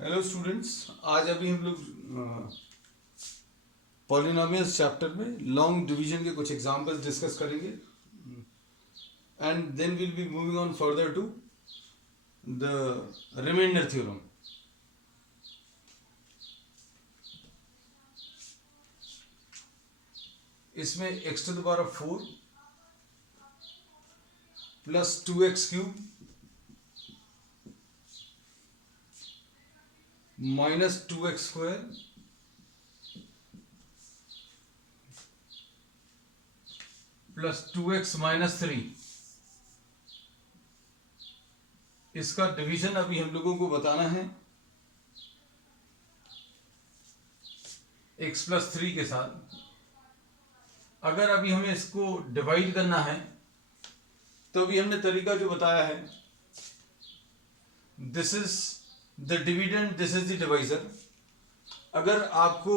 Hello students, आज अभी हम लोग पॉलिनोमियल्स चैप्टर में लॉन्ग डिवीजन के कुछ एग्जांपल्स डिस्कस करेंगे and then will be moving on further to the remainder theorem. इसमें x to the power of 4 plus 2x cube minus 2x square plus 2x minus 3, इसका division अभी हम लोगों को बताना है x प्लस 3 के साथ। अगर अभी हमें इसको डिवाइड करना है तो अभी हमने तरीका जो बताया है, this is the dividend, this is the divisor. अगर आपको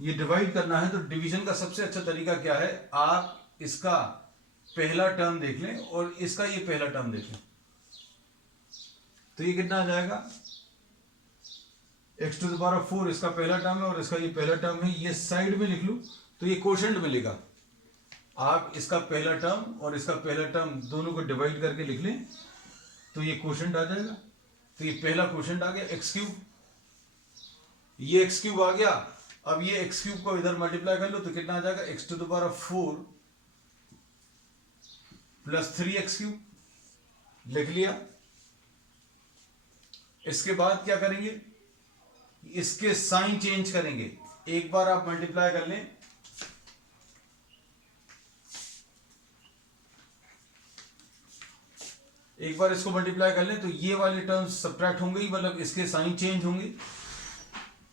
ये डिवाइड करना है तो डिवीजन का सबसे अच्छा तरीका क्या है, आप इसका पहला टर्म देख लें और इसका ये पहला टर्म देख लें। तो ये कितना आ जाएगा, x to the power of 4 इसका पहला टर्म है और इसका ये पहला टर्म है। ये साइड में लिख लूं तो ये कोशेंट मिलेगा। आप इसका पहला टर्म और इसका पहला टर्म दोनों को डिवाइड करके लिख लें तो ये कोशेंट आ जाएगा। तो ये पहला कोशेंट आ गया एक्स क्यूब, ये एक्स क्यूब आ गया। अब ये एक्स क्यूब को इधर मल्टीप्लाई कर लो तो कितना आ जाएगा, x to the power of 4 plus 3x cube, लिख लिया। इसके बाद क्या करेंगे, इसके साइन चेंज करेंगे। एक बार आप मल्टीप्लाई कर लें, एक बार इसको मल्टीप्लाई कर लें तो ये वाले टर्म्स सब्ट्रैक्ट होंगे ही, मतलब इसके साइन चेंज होंगे,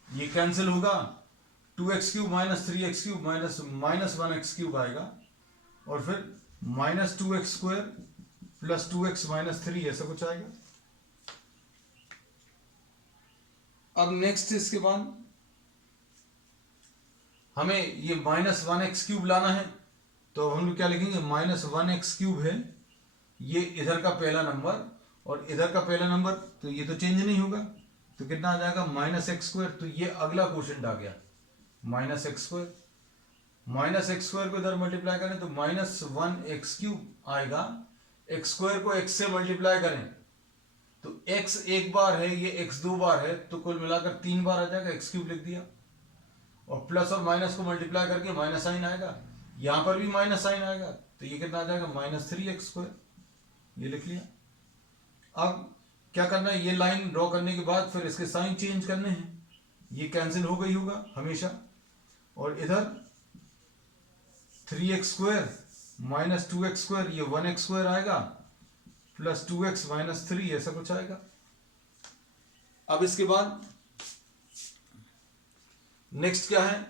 ये कैंसिल होगा। 2x cube minus 3x cube minus 1x cube आएगा और फिर minus 2x square plus 2x minus 3 ऐसा कुछ आएगा। अब नेक्स्ट इसके बाद हमें ये माइनस 1x क्यूब लाना है तो हम लोग क्या लिखेंगे, माइनस 1x क्यूब है ये इधर का पहला नंबर और इधर का पहला नंबर, तो ये तो चेंज नहीं होगा। तो कितना आ जाएगा, माइनस एक्स स्क्वायर। तो ये अगला क्वोशिएंट आ गया minus x square. Minus x square को इधर मल्टीप्लाई करें तो माइनस 1x क्यूब आएगा। एक्स स्क्वायर को x से मल्टीप्लाई करें तो x एक बार है, ये x दो बार है, तो कुल मिलाकर 3 बार आ जाएगा, एक्स क्यूब लिख दिया। और प्लस और माइनस को मल्टीप्लाई करके माइनस साइन आएगा, यहां पर भी माइनस साइन आएगा, तो ये कितना आ जाएगा, माइनस 3x स्क्वायर, ये लिख लिया। अब क्या करना है, ये लाइन ड्रॉ करने के बाद फिर इसके साइन चेंज करने हैं। ये कैंसिल हो गई होगा हमेशा, और इधर 3x square minus 2x square, ये 1x स्क्वायर आएगा प्लस 2x माइनस 3 ऐसा कुछ आएगा। अब इसके बाद नेक्स्ट क्या है,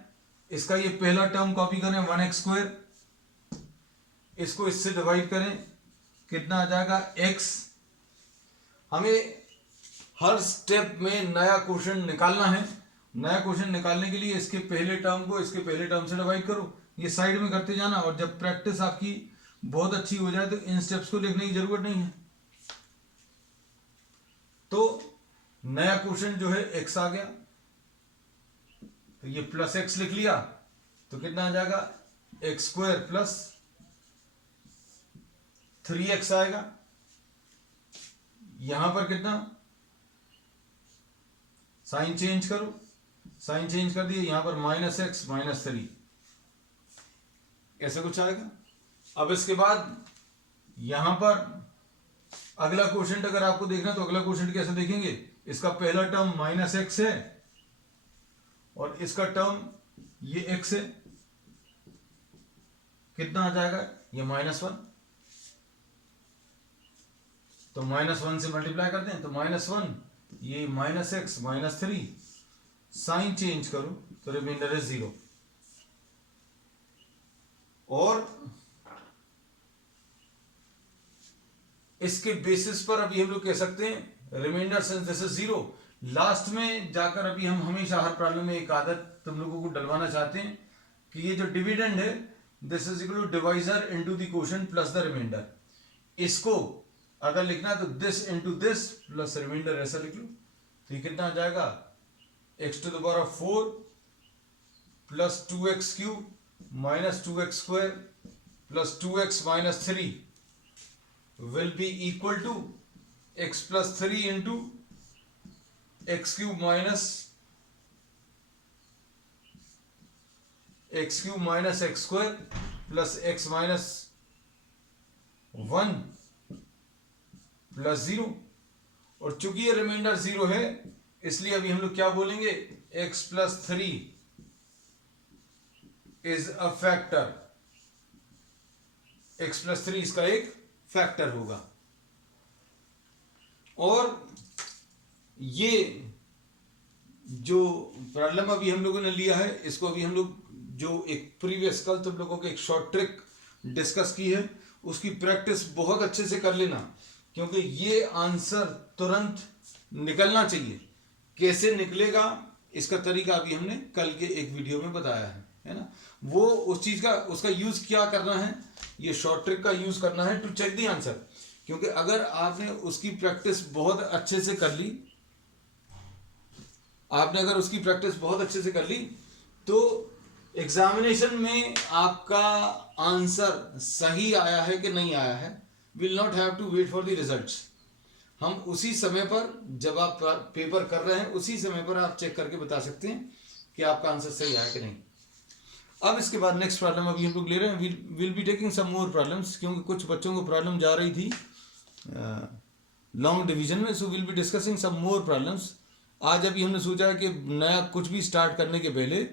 इसका ये पहला टर्म कॉपी करें 1x स्क्वायर, इसको इससे डिवाइड करें, कितना आ जाएगा x। हमें हर स्टेप में नया क्वोशिएंट निकालना है। नया क्वोशिएंट निकालने के लिए इसके पहले टर्म को इसके पहले टर्म से डिवाइड करो, ये साइड में करते जाना, और जब प्रैक्टिस आपकी बहुत अच्छी हो जाए तो इन स्टेप्स को लिखने की जरूरत नहीं है। तो नया क्वोशिएंट जो है x आ गया, तो ये प्लस x लिख लिया, तो कितना आ जाएगा, एक्स स्क्वायर प्लस 3x आएगा। यहां पर कितना, साइन चेंज करो, साइन चेंज कर दिए, यहां पर माइनस एक्स माइनस 3 ऐसे कुछ आएगा। अब इसके बाद यहां पर अगला क्वोशिएंट अगर आपको देखना तो अगला क्वोशिएंट कैसे देखेंगे, इसका पहला टर्म माइनस एक्स है और इसका टर्म ये एक्स है, कितना आ जाएगा, ये माइनस 1। तो माइनस 1 से मल्टीप्लाई करते हैं तो माइनस 1, ये minus x minus 3, sign change करो तो रिमाइंडर इज 0। और इसके बेसिस पर अभी हम लोग कह सकते हैं remainder since this is 0। Last में जाकर अभी हम हमेशा हर प्रॉब्लम में एक आदत तुम लोगों को डलवाना चाहते हैं कि ये जो डिविडेंड है, this is equal to divisor into the quotient plus the remainder. इसको अगर लिखना है तो this into this plus remainder ऐसा लिख लो। तो ये कितना आ जाएगा, x to the power of 4 plus 2x cube minus 2x square plus 2x minus 3 will be equal to x plus 3 into x cube minus x square plus x minus 1 plus 0। और चूंकि ये रिमाइंडर 0 है इसलिए अभी हम लोग क्या बोलेंगे, x plus 3 is a factor, x plus 3 इसका एक फैक्टर होगा। और ये जो प्रॉब्लम अभी हम लोगों ने लिया है इसको अभी हम लोग जो एक प्रीवियस कल तुम लोगों को एक शॉर्ट ट्रिक डिस्कस की है उसकी प्रैक्टिस बहुत अच्छे से कर लेना, क्योंकि ये आंसर तुरंत निकलना चाहिए। कैसे निकलेगा इसका तरीका अभी हमने कल के एक वीडियो में बताया है ना। वो उस चीज का उसका यूज क्या करना है, ये शॉर्ट ट्रिक का यूज करना है टू चेक द आंसर। क्योंकि अगर आपने उसकी प्रैक्टिस बहुत अच्छे से कर ली, आपने अगर उसकी प्रैक्टिस बहुत अच्छे से कर ली तो एग्जामिनेशन में आपका आंसर सही आया है कि नहीं आया है, will not have to wait for the results. हम उसी समय पर जब आप पेपर कर रहे हैं उसी समय पर आप चेक करके बता सकते हैं कि आपका आंसर सही आया कि नहीं। अब इसके बाद नेक्स्ट प्रॉब्लम अभी हम लोग ले रहे हैं, will be taking some more problems, क्योंकि कुछ बच्चों को प्रॉब्लम जा रही थी लॉन्ग डिवीजन में, so will be discussing some more problems. आज अभी हमने सोचा है कि नया कुछ भी स्टार्ट करने के पहले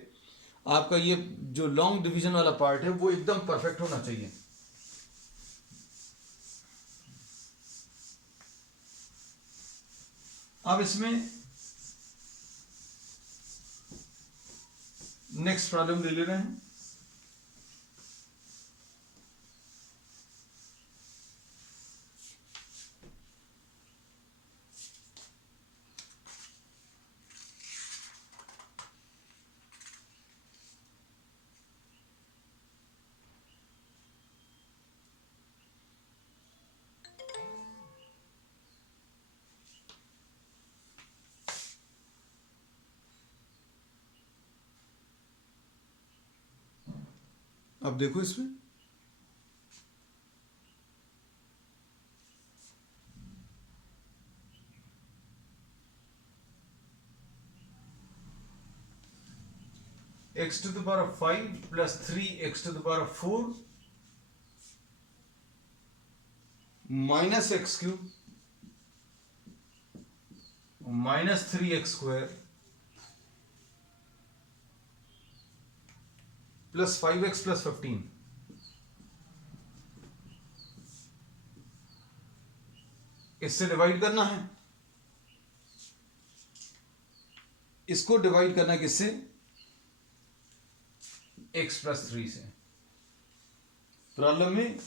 आपका ये जो लॉन्ग डिवीजन वाला पार्ट है वो एकदम परफेक्ट होना चाहिए। अब इसमें नेक्स्ट प्रॉब्लम ले रहे हैं। अब देखो इसमें x to the power of 5 plus 3x to the power of 4 minus x cube minus 3x square plus 5x plus 15 इससे डिवाइड करना है। इसको डिवाइड करना किससे, x प्लस 3 से। प्रॉब्लम में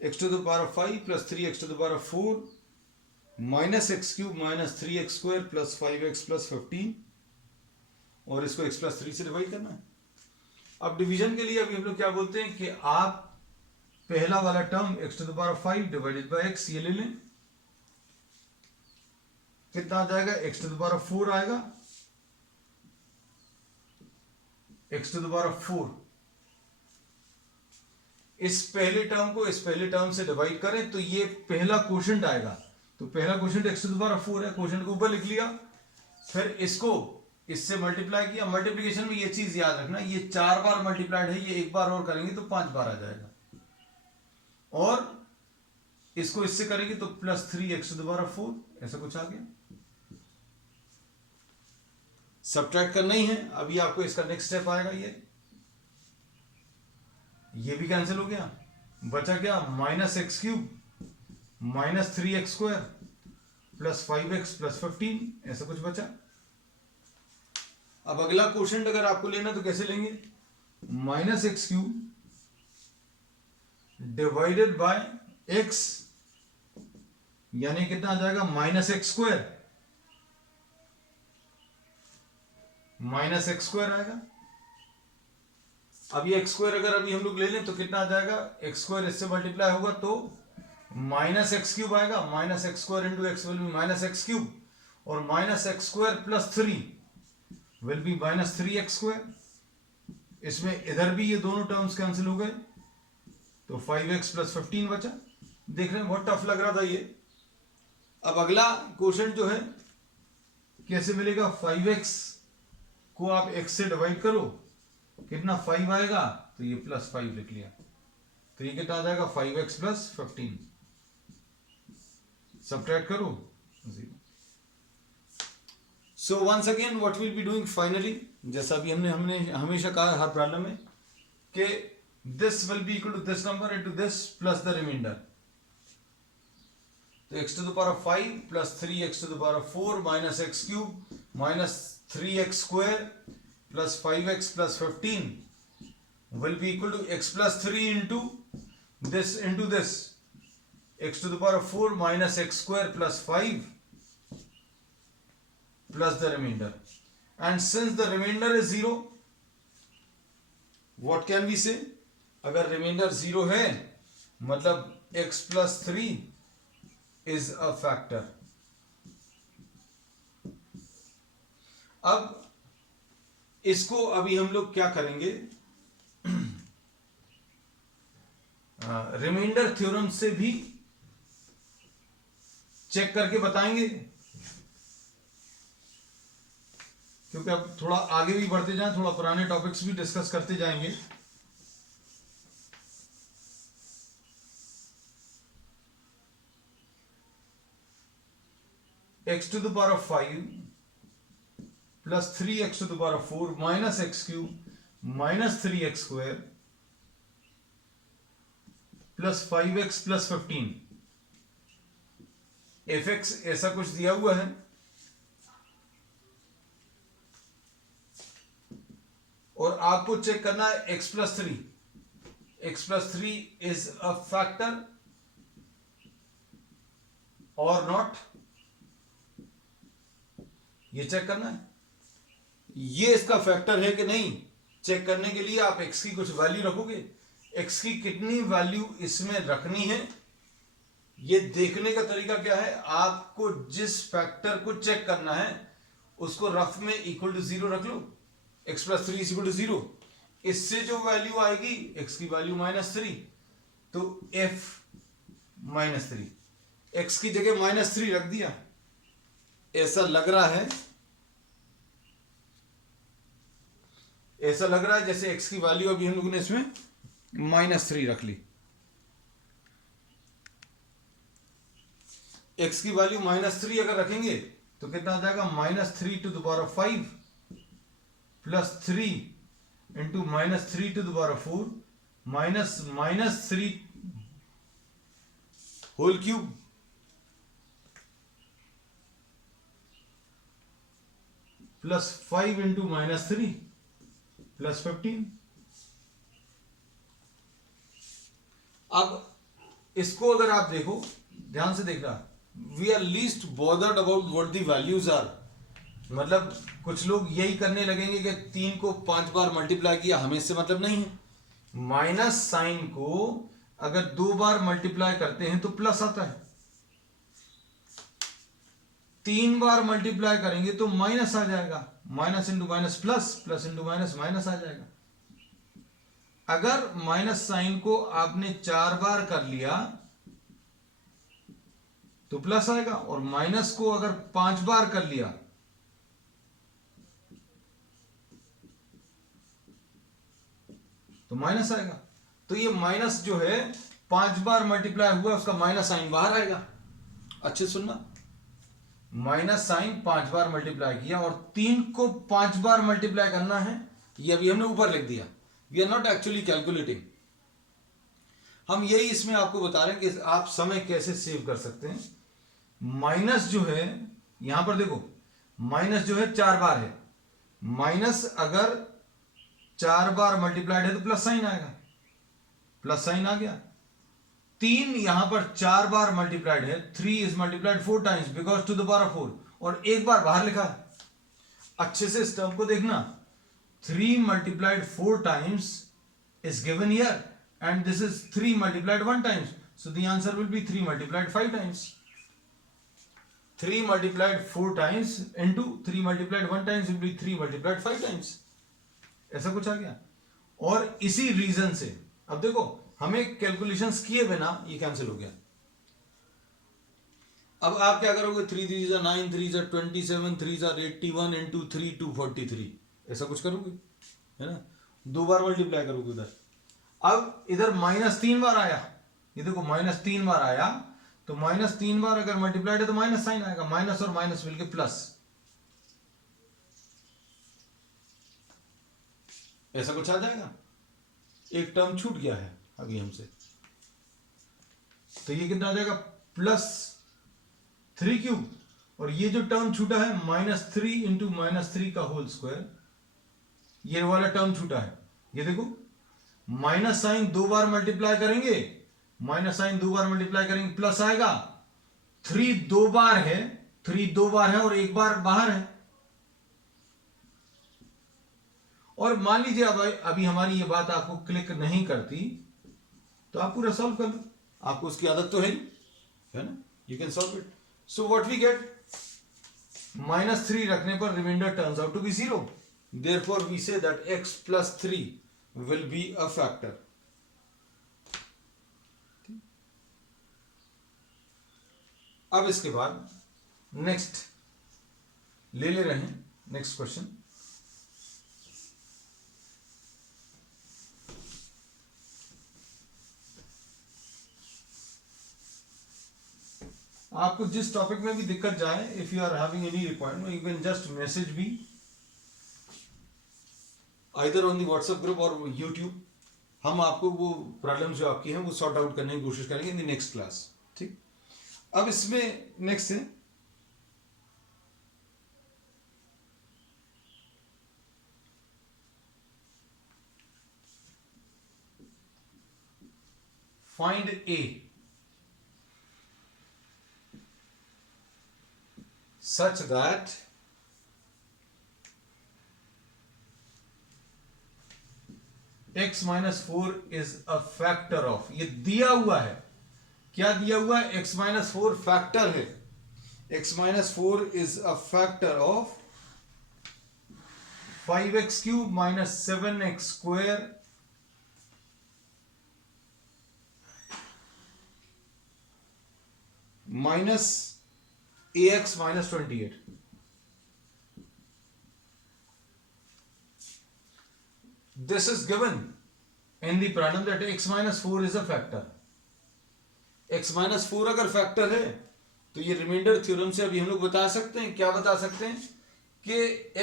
x to the power of 5 plus 3x to the power of 4 minus x cube minus 3x square plus 5x plus 15 और इसको x प्लस 3 से डिवाइड करना है। अब डिवीजन के लिए अभी हम लोग क्या बोलते हैं कि आप पहला वाला term x to the power of 5 divided by x ये ले लें, कितना आ जाएगा, x to the power of 4 आएगा, x to the power of 4। इस पहले टर्म को इस पहले टर्म से डिवाइड करें तो ये पहला क्वोशंट आएगा। तो पहला quotient x to the power of 4 है, क्वोशंट को ऊपर लिख लिया, फिर इसको इससे मल्टीप्लाई किया। मल्टीप्लिकेशन में ये चीज याद रखना, ये 4 बार मल्टीप्लाइड है, ये एक बार और करेंगे तो 5 बार आ जाएगा, और इसको इससे करेंगे तो plus 3x to the power of 4 ऐसा कुछ आ गया। सब्ट्रैक्ट करना ही है। अभी आपको इसका नेक्स्ट स्टेप आएगा, ये भी कैंसिल हो गया, बचा क्या, minus x cube minus 3x square plus 5x plus 15 ऐसा कुछ बचा। अब अगला क्वोशंट अगर आपको लेना तो कैसे लेंगे, minus x cube divided by x यानी कितना आ जाएगा, minus x square, minus x square आएगा। अब ये एक्स स्क्वायर अगर अभी हम लोग ले लें तो कितना आ जाएगा, एक्स स्क्वायर इससे मल्टीप्लाई होगा तो माइनस एक्स क्यूब आएगा, minus x square into x will be minus x cube, और minus x square plus 3 will be minus 3x²। इसमें इधर भी ये दोनों टर्म्स कैंसिल हो गए, तो 5x प्लस 15 बचा। देख रहे हैं बहुत टफ लग रहा था ये। अब अगला क्वेश्चन जो है कैसे मिलेगा, 5x को आप x से डिवाइड करो, कितना 5 आएगा, तो ये प्लस 5 लिख लिया, तो ये कितना आ जाएगा 5x प्लस 15, सब्ट्रैक्ट करो 0। So once again what will be doing finally, जैसा भी हमने हमेशा कहा है हर प्रॉब्लम में कि this will be equal to this number into this plus the remainder. तो x to the power 5 plus 3x to the power 4 minus x cube minus 3x square plus 5x plus 15 will be equal to x plus 3 into this x to the power 4 minus x square plus 5 plus the remainder. And since the remainder is 0, what can we say? अगर remainder 0 है मतलब x plus 3 is a factor. अब इसको अभी हम लोग क्या करेंगे, रिमाइंडर थ्योरम से भी चेक करके बताएंगे, क्योंकि अब थोड़ा आगे भी बढ़ते जाएं, थोड़ा पुराने टॉपिक्स भी डिस्कस करते जाएंगे। x to the power of 5 plus 3x to the power of 4 minus x cube minus 3x square plus 5x plus 15, fx ऐसा कुछ दिया हुआ है, और आपको चेक करना है x plus 3, x plus 3 is a factor or not, ये चेक करना है। ये इसका फैक्टर है कि नहीं, चेक करने के लिए आप x की कुछ वैल्यू रखोगे, x की कितनी वैल्यू इसमें रखनी है, ये देखने का तरीका क्या है, आपको जिस फैक्टर को चेक करना है उसको रफ में इक्वल टू 0 रख लो, x प्लस 3 इक्वल टू 0। इससे जो वैल्यू आएगी x की वैल्यू -3, तो f -3, x की जगह -3 रख दिया। ऐसा लग रहा है जैसे x की वैल्यू अभी हम लोगों ने इसमें -3 रख ली, x की वैल्यू -3 अगर रखेंगे तो कितना आ जाएगा, -3 to the power 5 plus 3 into -3 to the power 4 minus -3 whole cube plus 5 into -3 plus 15। अब इसको अगर आप देखो, ध्यान से देखना, we are least bothered about what the values are. मतलब कुछ लोग यही करने लगेंगे कि 3 को 5 बार मल्टीप्लाई किया, हमें इससे मतलब नहीं है। माइनस साइन को अगर 2 बार मल्टीप्लाई करते हैं तो प्लस आता है, 3 बार मल्टीप्लाई करेंगे तो माइनस आ जाएगा, minus into minus plus, plus into minus minus आ जाएगा। अगर माइनस साइन को आपने 4 बार कर लिया तो प्लस आएगा, और माइनस को अगर 5 बार कर लिया तो माइनस आएगा। तो ये माइनस जो है 5 बार मल्टीप्लाई हुआ, उसका माइनस साइन बाहर आएगा। अच्छे सुनना, माइनस साइन 5 बार मल्टीप्लाई किया और 3 को 5 बार मल्टीप्लाई करना है, ये अभी हमने ऊपर लिख दिया। We are not actually calculating, हम यही इसमें आपको बता रहे हैं कि आप समय कैसे सेव कर सकते हैं। माइनस जो है यहां पर देखो, माइनस जो है 4 बार है, माइनस अगर 4 बार मल्टीप्लाइड है तो प्लस साइन आएगा, प्लस साइन आ गया। 3 यहां पर 4 बार मल्टीप्लाइड है, 3 is multiplied 4 times because to the power 4, और 1 बार बाहर लिखा है। अच्छे से इस टर्म को देखना, 3 multiplied 4 times is given here and this is 3 multiplied 1 times, so the answer will be 3 multiplied 5 times. 3 multiplied 4 times into 3 multiplied 1 times will be 3 multiplied 5 times, ऐसा कुछ आ गया। और इसी रीजन से अब देखो हमें कैलकुलेशंस किए बिना ये कैंसिल हो गया। अब आप क्या करोगे, 3 3 जा 9, 3 जा 27, 3 जा 81 इंटू 3 243, ऐसा कुछ करोगे, है ना, 2 बार मल्टीप्लाई करोगे उधर। अब इधर -3 बार आया, ये देखो -3 बार आया, तो -3 बार अगर मल्टीप्लाइड है तो माइनस साइन आएगा, माइनस और माइनस मिलके प्लस, ऐसा कुछ आ जाएगा। एक टर्म छूट गया है अभी हमसे, तो ये कितना आ जाएगा, +3³ और ये जो टर्म छूटा है -3 इंटू -3 का होल स्क्वायर, ये वाला टर्म छूटा है। ये देखो माइनस साइन 2 बार मल्टीप्लाई करेंगे, माइनस साइन 2 बार मल्टीप्लाई करेंगे प्लस आएगा, 3 2 बार है, 3 2 बार है और 1 बार बाहर है। और मान लीजिए अब अभी हमारी ये बात आपको क्लिक नहीं करती तो आप पूरा सॉल्व कर लो, आपको उसकी आदत तो है ही, है ना, you can solve it. So what we get, -3 रखने पर remainder turns out to be 0, therefore we say that x + 3 will be a factor. अब इसके बाद नेक्स्ट ले रहे हैं नेक्स्ट क्वेश्चन। आपको जिस टॉपिक में भी दिक्कत जाए, if you are having any requirement you can just message me either on the WhatsApp group और यूट्यूब। हम आपको वो प्रॉब्लम्स जो आपकी हैं वो सॉर्ट आउट करने की कोशिश करेंगे इन द नेक्स्ट क्लास, ठीक। अब इसमें नेक्स्ट है find A such that x - 4 is a factor of, ये दिया हुआ है, क्या दिया हुआ है, x - 4 फैक्टर है, x - 4 is a factor of 5x³ - 7x² minus ax - 28। This is given in the problem that x - 4 is a factor। x - 4 अगर फैक्टर है तो ये रिमाइंडर थ्योरम से अभी हम लोग बता सकते हैं, क्या बता सकते हैं कि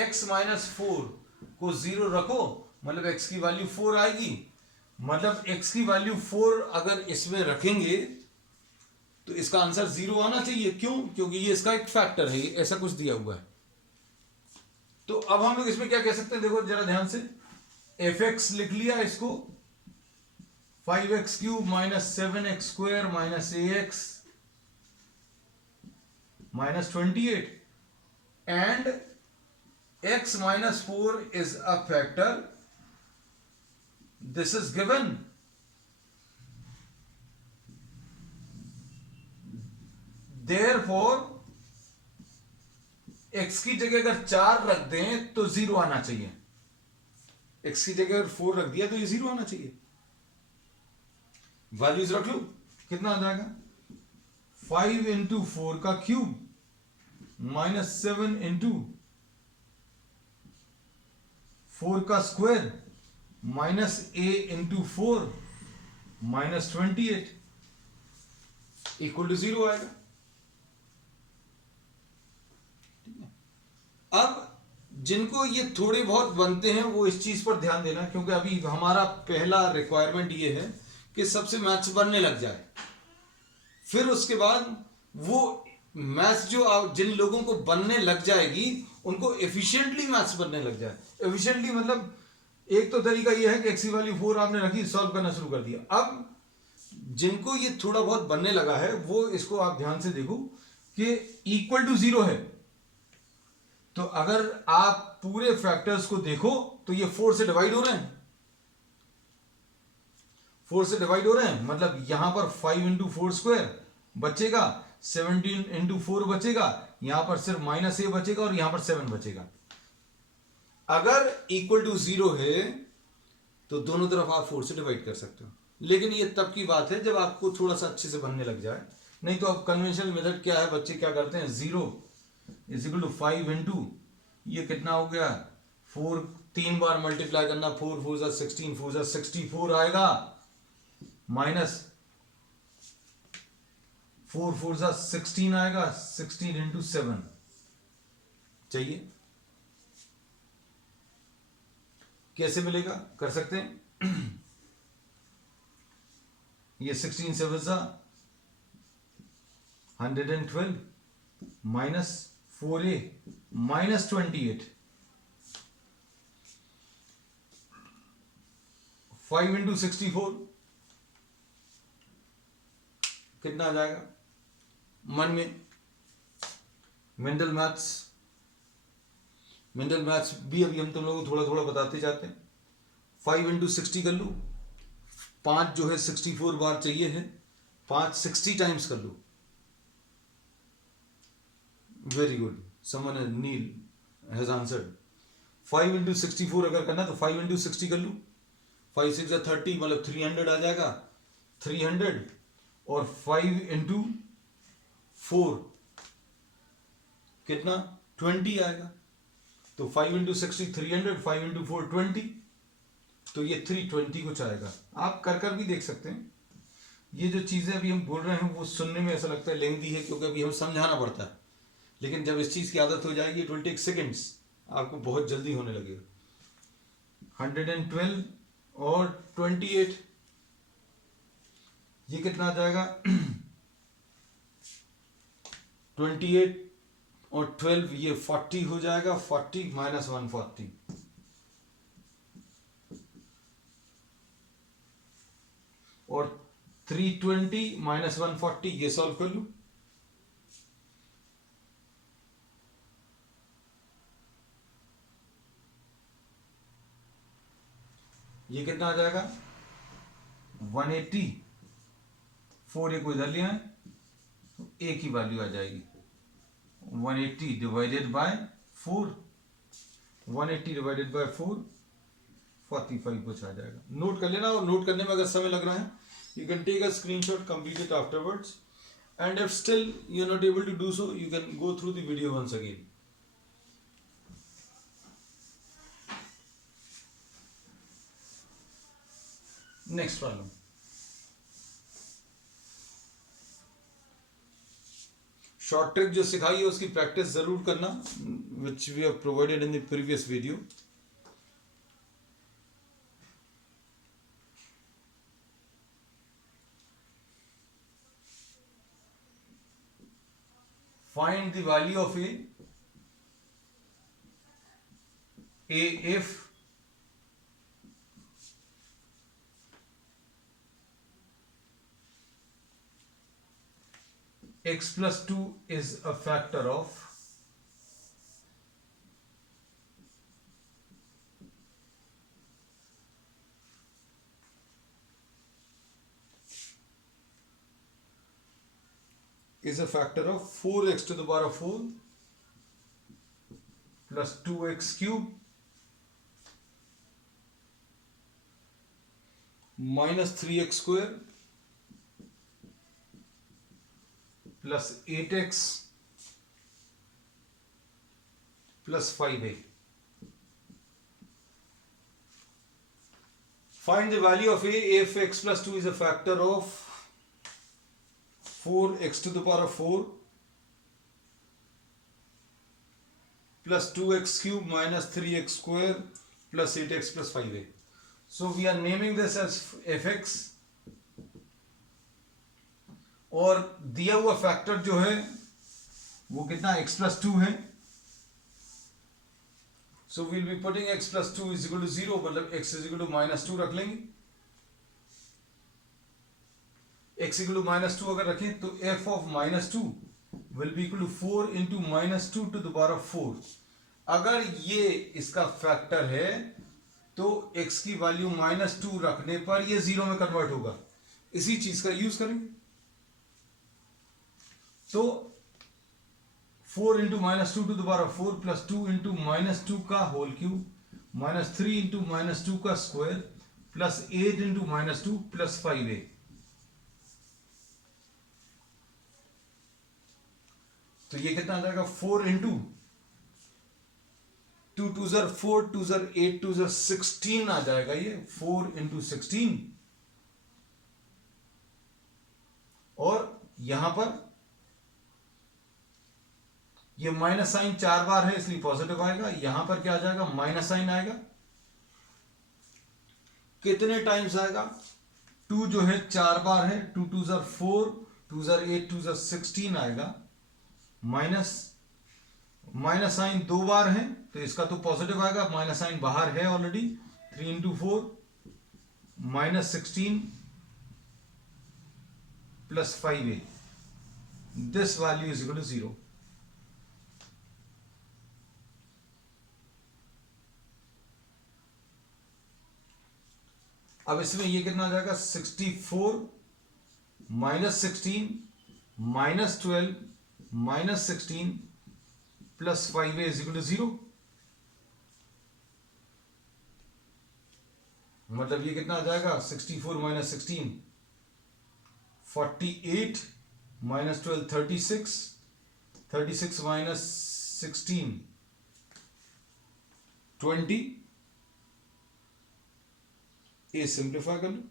x - 4 को 0 रखो, मतलब x की वैल्यू 4 आएगी, मतलब x की वैल्यू 4 अगर इसमें रखेंगे तो इसका आंसर 0 आना चाहिए। क्यों? क्योंकि ये इसका एक फैक्टर है, ऐसा कुछ दिया हुआ है। तो अब हम लोग इसमें क्या कह सकते हैं, देखो जरा ध्यान से, fx लिख लिया इसको 5x³ - 7x² - ax - 28 and x - 4 is a factor, this is given, therefore x की जगह अगर 4 रख दें तो 0 आना चाहिए, x की जगह अगर 4 रख दिया तो ये 0 आना चाहिए। वैल्यूज रख लो, कितना आ जाएगा, 5 इंटू 4 का क्यूब -7 इंटू 4 का square -a into 4 -28 equal to 0 आएगा। अब जिनको ये थोड़े बहुत बनते हैं वो इस चीज पर ध्यान देना, क्योंकि अभी हमारा पहला रिक्वायरमेंट ये है कि सबसे मैथ्स बनने लग जाए, फिर उसके बाद वो मैथ्स जो जिन लोगों को बनने लग जाएगी उनको एफिशिएंटली मैथ्स बनने लग जाए। एफिशिएंटली मतलब एक तो तरीका ये है कि x की वैल्यू 4 आपने रखी, सॉल्व करना शुरू कर दिया। अब जिनको ये थोड़ा बहुत बनने लगा है वो इसको आप ध्यान से देखो कि इक्वल टू 0 है, तो अगर आप पूरे फैक्टर्स को देखो तो ये 4 से डिवाइड हो रहे हैं, 4 से डिवाइड हो रहे हैं, मतलब यहां पर 5 इंटू 4 स्क्वायर बचेगा, 17 इंटू 4 बचेगा, यहां पर सिर्फ माइनस ए बचेगा और यहां पर 7 बचेगा। अगर इक्वल टू 0 है तो दोनों तरफ आप 4 से डिवाइड कर सकते हो, लेकिन ये तब की बात है जब आपको थोड़ा सा अच्छे से बनने लग जाए। नहीं तो अब कन्वेंशनल मेथड क्या है, बच्चे क्या करते हैं, 0 इज इक्वल टू 5 इंटू ये कितना हो गया 4, 3 बार मल्टीप्लाई करना, 4 4 जा 16, 4 जा 64 आएगा, माइनस 4 4 जा 16 आएगा, 16 इंटू 7 चाहिए। कैसे मिलेगा, कर सकते हैं ये 16 7 जा 112 माइनस 4a माइनस 28, 5 इंटू 64 कितना आ जाएगा, मन में मेंटल मैथ्स भी अभी हम तुम लोगों को थोड़ा थोड़ा बताते जाते हैं। 5 इंटू 60 कर लो, 5 जो है 64 बार चाहिए है, 5 60 टाइम्स कर लो। Very good, someone Neel has answered. 5 into 64 अगर करना तो 5 इंटू 60 कर लो, 5 6 30 मतलब 300 आ जाएगा, 300 और 5 इंटू 4 कितना 20 आएगा, तो 5 इंटू 60 300, 5 इंटू 4 20, तो ये 320 कुछ आएगा। आप कर कर भी देख सकते हैं। ये जो चीज़ें अभी हम बोल रहे हैं वो सुनने में ऐसा लगता है लेंथी है, क्योंकि अभी हम समझाना पड़ता है, लेकिन जब इस चीज़ की आदत हो जाएगी इट विल टेक सेकेंड्स, आपको बहुत जल्दी होने लगेगा। 112 और 28 ये कितना आ जाएगा 28 और 12 ये 40 हो जाएगा, 40 माइनस 140 और 320 माइनस 140 ये सॉल्व कर लूं, ये कितना आ जाएगा 180, 4 को इधर ले आए तो ए की वैल्यू आ जाएगी 180 डिवाइडेड बाय 4, 180 डिवाइडेड बाय 4 45 कुछ आ जाएगा। नोट कर लेना, और नोट करने में अगर समय लग रहा है you can take a screenshot, complete it afterwards, and if still you're not able to do so you can go through the video once again. Next problem. Short trick जो सिखाई है उसकी प्रैक्टिस जरूर करना, which we have provided in the previous video. Find the value of a if x plus 2 is a factor of is a factor of 4x to the power of 4 plus 2x cube minus 3x square plus 8x plus 5a. Find the value of a if x plus 2 is a factor of 4x to the power of 4 plus 2x cube minus 3x square plus 8x plus 5a. So we are naming this as fx, और दिया हुआ factor जो है वो कितना x plus 2 है, so we'll be putting x plus 2 is equal to 0, मतलब x is equal to minus 2 रख लेंगे। x equal to minus 2 अगर रखें तो f of minus 2 will be equal to 4 into minus 2 to the power of 4। अगर ये इसका factor है तो x की वैल्यू minus 2 रखने पर ये 0 में कन्वर्ट होगा। इसी चीज का यूज करेंगे। तो 4 into minus two to the power 4 plus 2 into minus 2 का whole cube minus 3 into minus 2 का square plus 8 into minus 2 plus 5a। तो ये कितना आ जाएगा 4 इंटू 2 टू ज़र 4 2 ज़र 8 2 ज़र 16 आ जाएगा ये 4 इंटू 16। और यहां पर ये माइनस साइन 4 बार है इसलिए पॉजिटिव आएगा, यहां पर क्या आ जाएगा माइनस साइन आएगा। कितने टाइम्स आएगा 2 जो है 4 बार है 2 2 ज़र 4 2 ज़र 8 2 ज़र 16 आएगा माइनस माइनस साइन 2 बार है तो इसका तो पॉजिटिव आएगा, माइनस साइन बाहर है already 3 into 4 minus 16 plus 5a। This value is equal to 0। अब इसमें ये कितना आ जाएगा 64 minus 16 minus 12 minus 16 plus 5a is equal to 0। मतलब ये कितना आ जाएगा 64 माइनस 16 48 माइनस 12 36 36 माइनस 16 20। ये सिंप्लीफाई कर लो।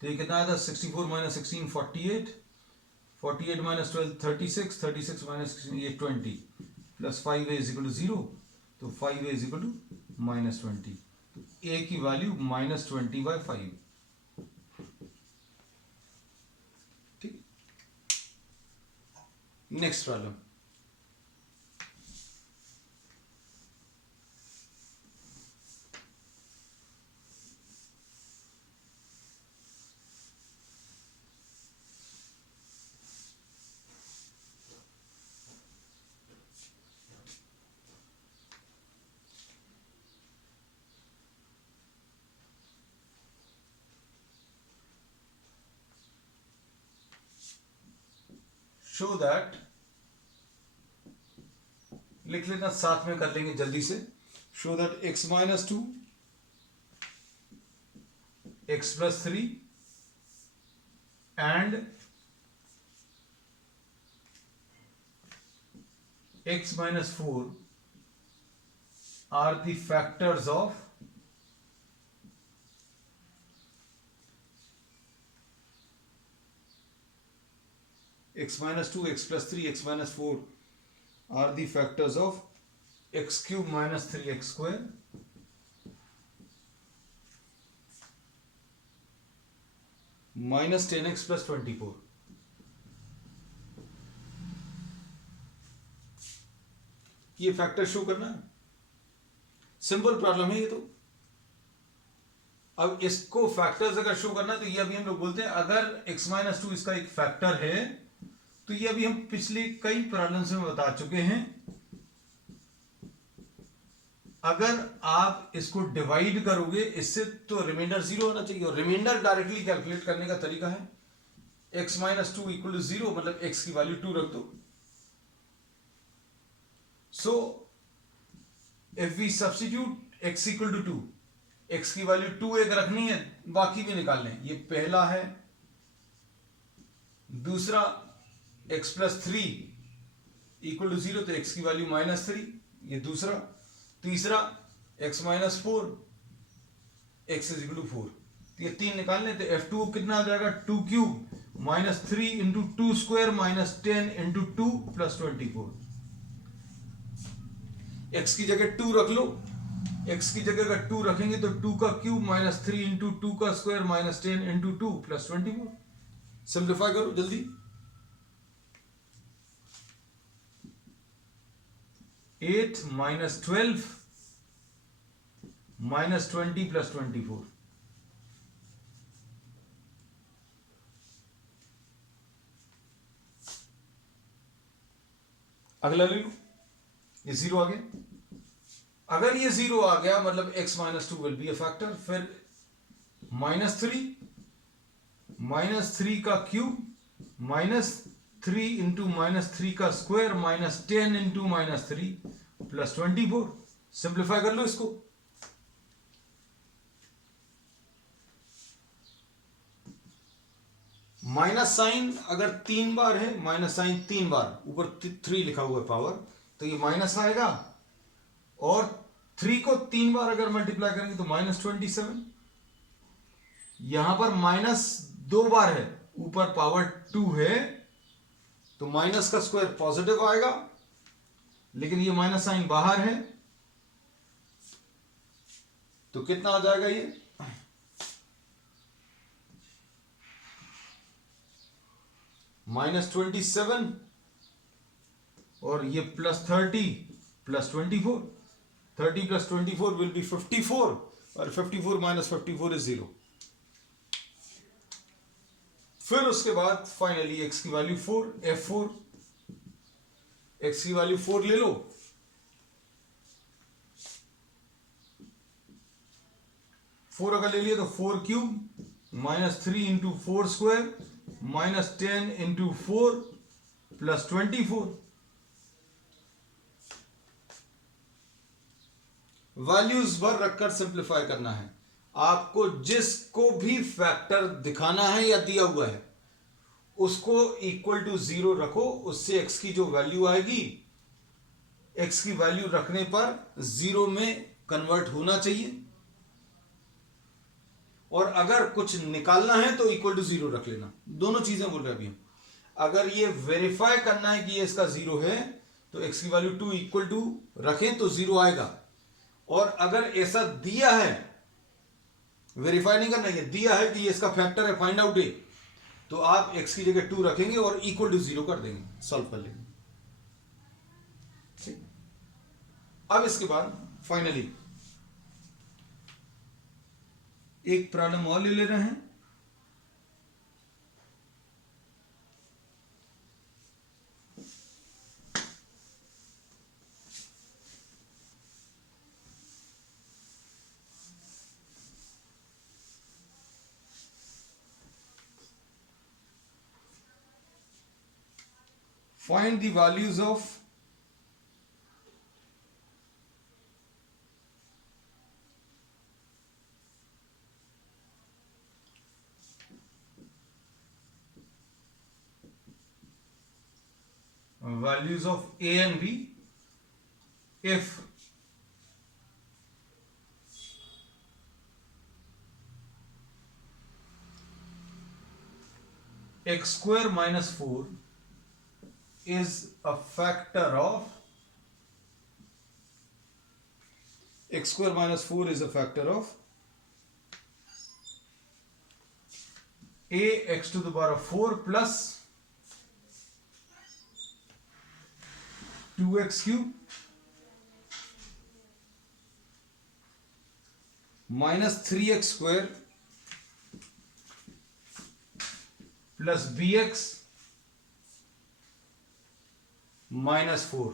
तो ये कितना आया था 64 माइनस 16 48 48 माइनस 12 36 36 माइनस 16 ये 20 plus 5a is equal to 0। तो 5a is equal to minus 20। तो a की वैल्यू माइनस 20/5। ठीक, नेक्स्ट प्रॉब्लम। शो दैट, लिख लेना साथ में कर लेंगे जल्दी से। Show that x minus 2 x plus 3 and x minus 4 are the factors of x minus 2 x plus 3 x minus 4 are the factors of x cube minus 3x square minus 10x plus 24। ये factor show करना है, simple problem है ये तो। अब इसको factors अगर show करना तो ये अभी हम लोग बोलते हैं अगर x माइनस 2 इसका एक फैक्टर है तो ये अभी हम पिछले कई प्रॉब्लम्स में बता चुके हैं। अगर आप इसको डिवाइड करोगे इससे तो रिमाइंडर 0 होना चाहिए और रिमाइंडर डायरेक्टली कैलकुलेट करने का तरीका है x माइनस 2 इक्वल टू 0 मतलब x की वैल्यू 2 रख दो। So if we substitute x equal to 2, x की वैल्यू 2 एक रखनी है, बाकी भी निकाल लें। ये पहला है, दूसरा x प्लस 3 इक्वल टू 0 तो x की वैल्यू माइनस 3, ये दूसरा, तीसरा x minus 4 x is equal to 4। तो ये 3 निकाल लें तो f2 कितना आ जाएगा 2 cube minus 3 into 2 square minus 10 into 2 plus 24। x की जगह 2 रख लो, x की जगह अगर 2 रखेंगे तो 2 का क्यूब माइनस 3 इंटू 2 का square minus 10 into 2 plus 24। Simplify करो जल्दी। 8 माइनस 12 माइनस 20 प्लस 24। अगला ले लो, ये 0 आ गया। अगर ये 0 आ गया मतलब x minus 2 will be a factor. फिर -3 का क्यूब -3 इंटू -3 का स्क्वायर -10 इंटू -3 प्लस 24। सिंप्लीफाई कर लो इसको। माइनस साइन अगर 3 बार है, माइनस साइन 3 बार, ऊपर 3 लिखा हुआ है पावर, तो ये माइनस आएगा। और 3 को 3 बार अगर मल्टीप्लाई करेंगे तो -27। यहां पर -2 बार है, ऊपर पावर 2 है, तो माइनस का स्क्वायर पॉजिटिव आएगा, लेकिन ये माइनस साइन बाहर है, तो कितना आ जाएगा ये -27 और ये +30 +24। 30 + 24 विल बी 54 और 54 - 54 इज 0। फिर उसके बाद फाइनली x की वैल्यू 4, f4, x की वैल्यू 4 ले लो। फोर अगर ले लिया तो 4 cube -3 into 4 square -10 into 4 plus 24। Values भर रखकर सिंप्लीफाई करना है। आपको जिसको भी फैक्टर दिखाना है या दिया हुआ है उसको इक्वल टू 0 रखो, उससे x की जो वैल्यू आएगी, x की वैल्यू रखने पर 0 में कन्वर्ट होना चाहिए। और अगर कुछ निकालना है तो इक्वल टू 0 रख लेना। दोनों चीजें बोल रहे अभी हम। अगर ये वेरीफाई करना है कि ये इसका 0 है तो x की वैल्यू 2 इक्वल टू रखें तो 0 आएगा। और अगर ऐसा दिया है, वेरीफाई नहीं करना, ये दिया है कि ये इसका फैक्टर है, फाइंड आउट है, तो आप x की जगह 2 रखेंगे और इक्वल टू 0 कर देंगे, सॉल्व कर लेंगे। ठीक। अब इसके बाद फाइनली एक प्रॉब्लम और ले ले रहे हैं। Find the values of A and B if x square minus 4 is a factor of x square minus 4 is a factor of a x to the power of 4 plus 2x cube minus 3x square plus bx minus 4।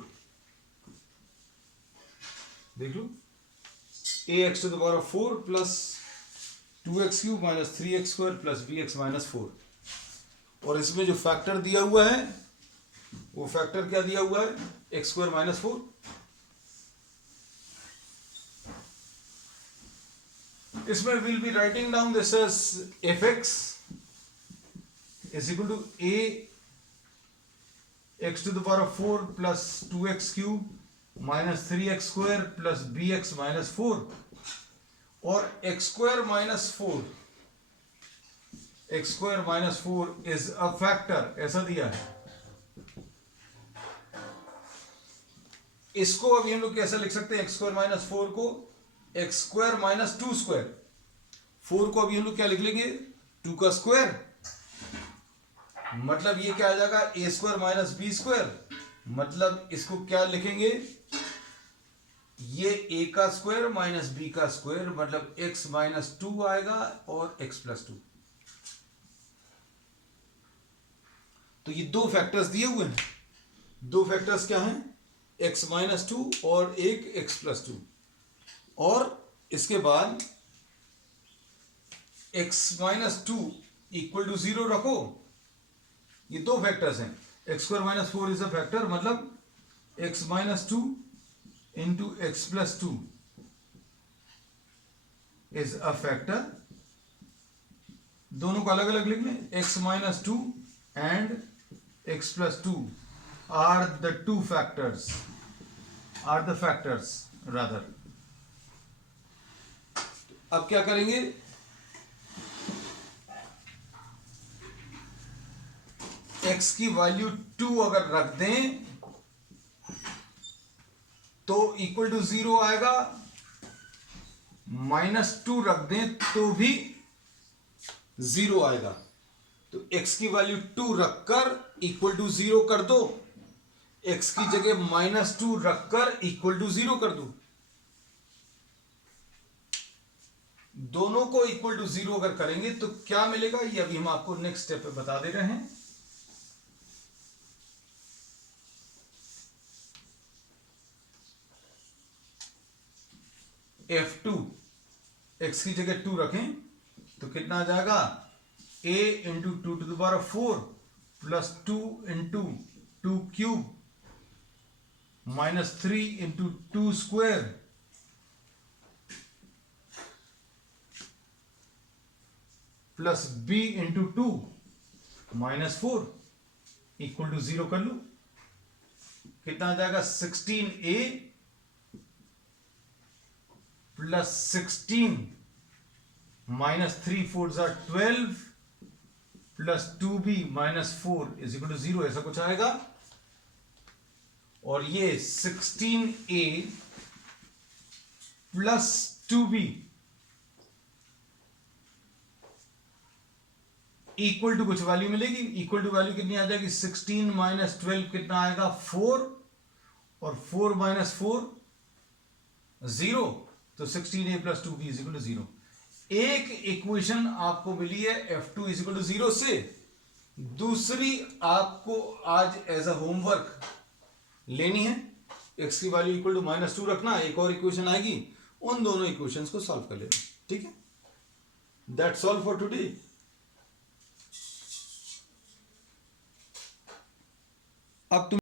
देख लो, a x to the power of 4 plus 2x cube minus 3x square plus bx minus 4। और इसमें जो factor दिया हुआ है वो factor क्या दिया हुआ है, x square minus 4। इसमें we'll be writing down this as fx is equal to a x to the power of 4 plus 2x cube minus 3x square plus bx minus 4। और x square minus 4 is a factor, ऐसा दिया है। इसको अभी हम लोग कैसा लिख सकते हैं, x square minus 4 को x square minus 2 square। 4 को अभी हम लोग क्या लिख लेंगे, 2 का स्क्वायर, मतलब ये क्या आ जाएगा a square minus b square। मतलब इसको क्या लिखेंगे, ये a का स्क्वायर माइनस b का स्क्वायर, मतलब x minus 2 आएगा और x plus 2। तो ये दो फैक्टर्स दिए हुए हैं। दो फैक्टर्स क्या हैं, x minus 2 और एक x plus 2। और इसके बाद x-2 इक्वल टू 0 रखो। ये दो फैक्टर्स हैं, x² - 4 इज अ फैक्टर, मतलब x-2 into x+2 is a factor. दोनों को अलग अलग लिख लें, x-2 and x+2 are the two factors, are the factors rather. अब क्या करेंगे, x की वैल्यू 2 अगर रख दें तो इक्वल टू 0 आएगा, -2 रख दें तो भी 0 आएगा। तो x की वैल्यू 2 रखकर इक्वल टू 0 कर दो, x की जगह -2 रखकर इक्वल टू 0 कर दो। दोनों को इक्वल टू 0 अगर करेंगे तो क्या मिलेगा, ये अभी हम आपको नेक्स्ट स्टेप पे बता दे रहे हैं। F2 x की जगह 2 रखें तो कितना आ जाएगा, a into 2⁴ plus 2 into 2³ -3 into 2² plus b into 2 -4 equal to 0 कर लो। कितना आ जाएगा, 16a plus 16 -3 4 12 plus 2b -4 is equal to 0, ऐसा कुछ आएगा। और ये 16a plus 2b equal to कुछ वैल्यू मिलेगी, इक्वल टू वैल्यू कितनी आ जाएगी, 16 - 12 कितना आएगा, 4, और 4 - 4 0, तो 16a plus 2b is equal to 0। एक इक्वेशन आपको मिली है F2 इज इक्वल टू 0 से, दूसरी आपको आज एज अ होमवर्क लेनी है, x की वैल्यू इक्वल टू -2 रखना, एक और इक्वेशन आएगी, उन दोनों इक्वेशंस को सॉल्व कर लेना, ठीक है। That's all for today. अब तुम